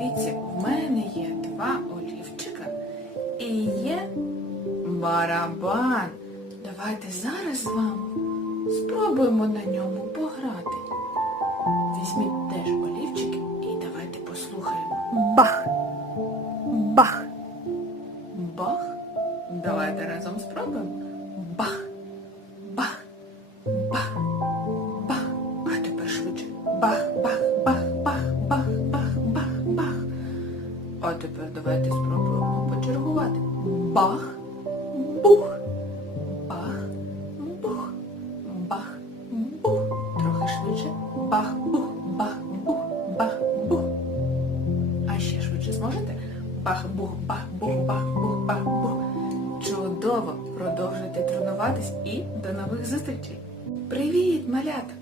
Дивіться, в мене є два олівчика і є барабан. Давайте зараз з вами спробуємо на ньому пограти. Візьміть теж олівчики і давайте послухаємо. Бах. Бах. Бах. Давайте разом спробуємо. Бах. Бах. Бах. Бах. А тепер швидше. Бах, бах, бах, А тепер давайте спробуємо почергувати. Бах. Бух. Бах. Бух. Бах. Бух. Трохи швидше. Бах, бух, бах, бух, бах, бух. А ще швидше зможете? Бах, бух, бах, бух, бах, бух, бах, бух. Чудово! Продовжуйте тренуватись і до нових зустрічей. Привіт, малята!